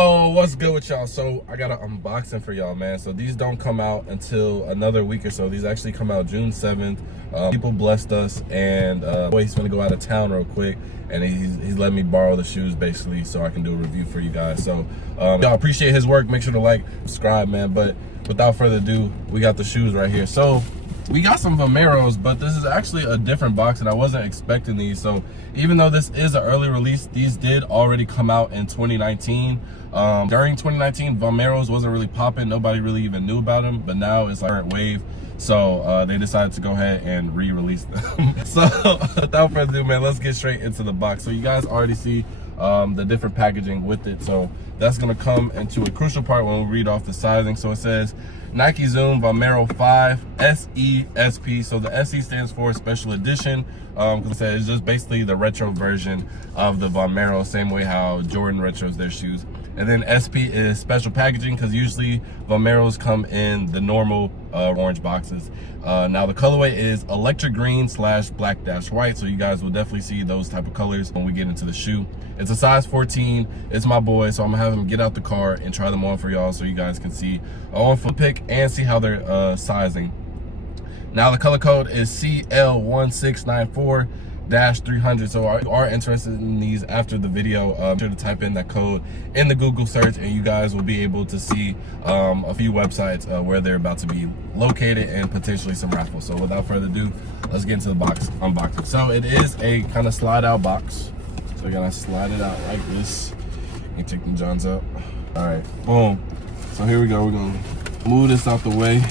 Yo, what's good with y'all? So I got an unboxing for y'all, man. So these don't come out until another week or so. These actually come out June 7th. People blessed us, and he's gonna go out of town real quick, and he's letting me borrow the shoes basically so I can do a review for you guys. So y'all appreciate his work. Make sure to like, subscribe, man. But without further ado, we got the shoes right here. So we got some Vonmeros, but this is actually a different box, and I wasn't expecting these. So even though this is an early release, these did already come out in 2019. During 2019, Vonmeros wasn't really popping. Nobody really even knew about them, but now it's like a wave. So they decided to go ahead and re-release them. So without further ado, man, let's get straight into the box. So you guys already see the different packaging with it. So that's gonna come into a crucial part when we read off the sizing. So it says Nike Zoom Vonmero 5 SE-SP. So the SE stands for Special Edition. Because it says it's just basically the retro version of the Vonmero, same way how Jordan retros their shoes. And then SP is special packaging, because usually Vonmeros come in the normal orange boxes. Now the colorway is electric green / black-white, so you guys will definitely see those type of colors when we get into the shoe. It's a size 14. It's my boy, so I'm gonna have him get out the car and try them on for y'all so you guys can see on foot pick and see how they're sizing. Now the color code is CL1694-300. So if you are interested in these after the video, be sure to type in that code in the Google search, and you guys will be able to see a few websites where they're about to be located and potentially some raffles. So without further ado, let's get into the box unboxing. So it is a kind of slide out box. So we're gonna slide it out like this. You take the Johns out. All right, boom. So here we go. We're gonna move this out the way.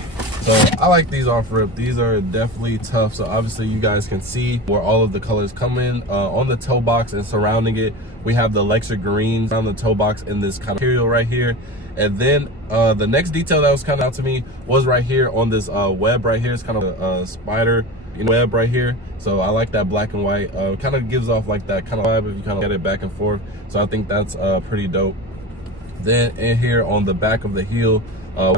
So I like these off rip. These are definitely tough. So obviously you guys can see where all of the colors come in. On the toe box and surrounding it, we have the Electric Green on the toe box in this kind of material right here. And then the next detail that was kind of out to me was right here on this web right here. It's kind of a spider web right here. So I like that black and white. Kind of gives off like that kind of vibe if you kind of get it back and forth. So I think that's pretty dope. Then in here on the back of the heel,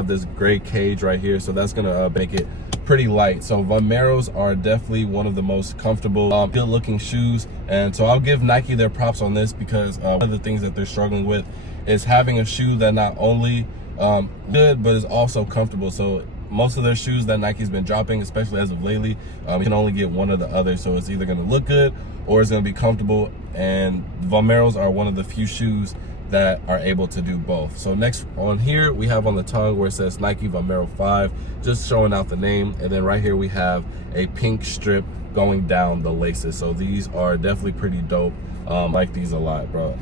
this gray cage right here, so that's gonna make it pretty light. So Vonmeros are definitely one of the most comfortable, good looking shoes, and so I'll give Nike their props on this, because one of the things that they're struggling with is having a shoe that not only good but is also comfortable. So most of their shoes that Nike's been dropping, especially as of lately, you can only get one or the other. So it's either gonna look good or it's gonna be comfortable, and Vonmeros are one of the few shoes that are able to do both. So next on here, we have on the tongue where it says Nike Vonmero 5, just showing out the name. And then right here, we have a pink strip going down the laces. So these are definitely pretty dope. Like these a lot, bro.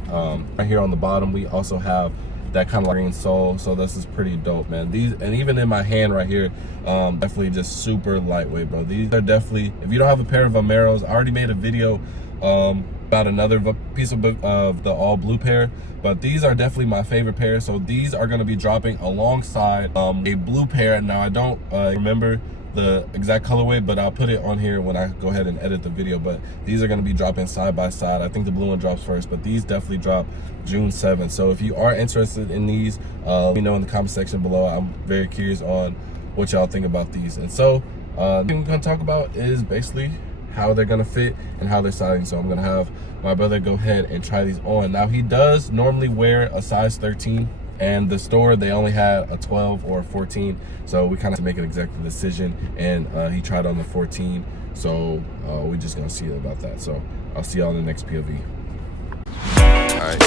Right here on the bottom, we also have that kind of green sole. So this is pretty dope, man. These, and even in my hand right here, definitely just super lightweight, bro. These are definitely, if you don't have a pair of Vonmeros, I already made a video about another piece of the all blue pair, but these are definitely my favorite pair. So these are going to be dropping alongside a blue pair. Now I don't remember the exact colorway, but I'll put it on here when I go ahead and edit the video. But these are going to be dropping side by side. I think the blue one drops first, but these definitely drop June 7th. So if you are interested in these, let me know in the comment section below. I'm very curious on what y'all think about these. And so the thing we're going to talk about is basically how they're gonna fit and how they're sizing. So I'm gonna have my brother go ahead and try these on. Now he does normally wear a size 13, and the store, they only had a 12 or a 14. So we kind of have to make an executive decision, and he tried on the 14. So we just gonna see about that. So I'll see y'all in the next POV. All right.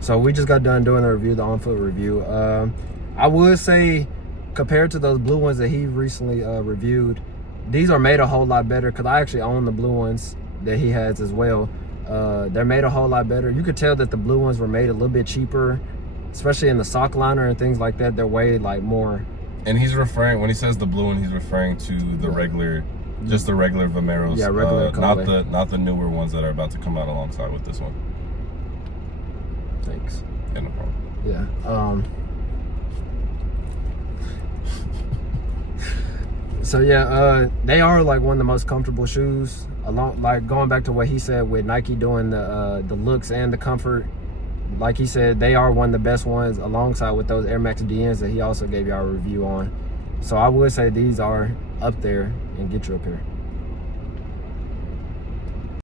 So we just got done doing the review, the on-foot review. I would say, compared to those blue ones that he recently reviewed, these are made a whole lot better because I actually own the blue ones that he has as well. They're made a whole lot better. You could tell that the blue ones were made a little bit cheaper, especially in the sock liner and things like that. They're way like more. And he's referring, when he says the blue one, he's referring to the regular, just the regular Vonmeros. Yeah, regular color. Not the newer ones that are about to come out alongside with this one. Thanks. Yeah, no problem. Yeah. So yeah, they are like one of the most comfortable shoes. Along, like going back to what he said with Nike doing the looks and the comfort, like he said, they are one of the best ones alongside with those Air Max DNs that he also gave y'all a review on. So I would say these are up there and get you a pair.